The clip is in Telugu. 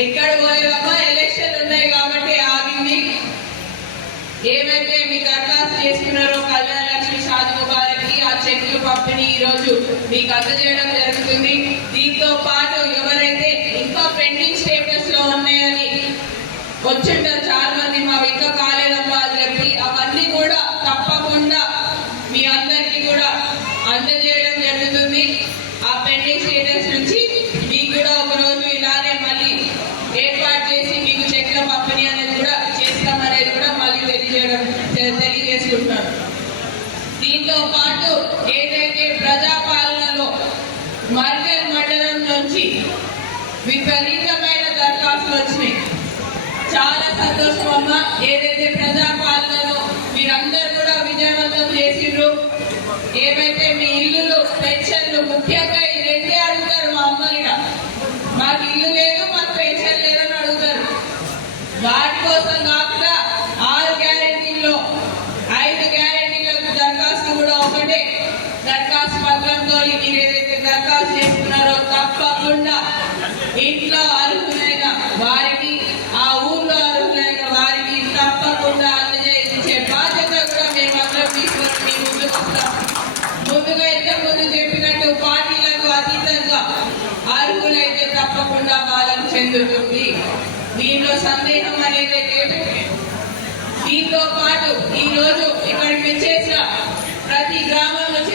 ఎక్కడ పోలేదమ్మా ఎలక్షన్ ఉన్నాయి కాబట్టి ఆగింది ఏమైతే మీ దరఖాస్తు చేసుకున్నారో కళ్యాణ లక్ష్మి షాది ముబారక్కి ఆ చెక్లు పంపిణీ ఈ రోజు మీకు అందజేయడం జరుగుతుంది. దీంతో పాటు ఎవరైతే ఇంకా పెండింగ్ స్టేటస్లో ఉన్నాయని వచ్చింటారు చాలా మంది మాకు ఇంకా కాలేదమ్మా అని చెప్పి అవన్నీ కూడా తప్పకుండా మీ అందరికీ కూడా అందజేయడం జరుగుతుంది. ఆ పెండింగ్ స్టేటస్ నుంచి చేసుకుంటారు దీంతో పాటు ఏదైతే ప్రజాపాలనలో మర్కల్ మండలం నుంచి విపరీతమైన దరఖాస్తులు వచ్చినాయి. చాలా సంతోషం అమ్మ ఏదైతే ప్రజాపాలనలో మీరందరూ కూడా విజయవంతం చేసిండ్రు ఏవైతే మీ ఇల్లులు పెన్షన్లు ముఖ్యంగా ఈ రెండే అడుగుతారు మా అమ్మగా మాకు ఇల్లు లేదు మాకు పెన్షన్ లేదని అడుగుతారు. వాటి కోసం కాకుండా పత్రంతో మీరు ఏదైతే దరఖాస్తు చేసుకున్నారో తప్పకుండా ఇంట్లో అర్హులైన వారికి ఆ ఊర్లో అర్హులైన వారికి తప్పకుండా అందజేయించే బాధ్యత కూడా మేమందరం తీసుకొని మీ ముందుకు వస్తాం. ముందుగా ఇంతకు ముందు చెప్పినట్టు పార్టీలకు అతీతంగా అర్హులైతే తప్పకుండా బాధలు చెందుతుంది. దీనిలో సందేహం అనేది దీంతో పాటు ఈ రోజు ఇక్కడికి విచ్చేసిన ప్రతి గ్రామం నుంచి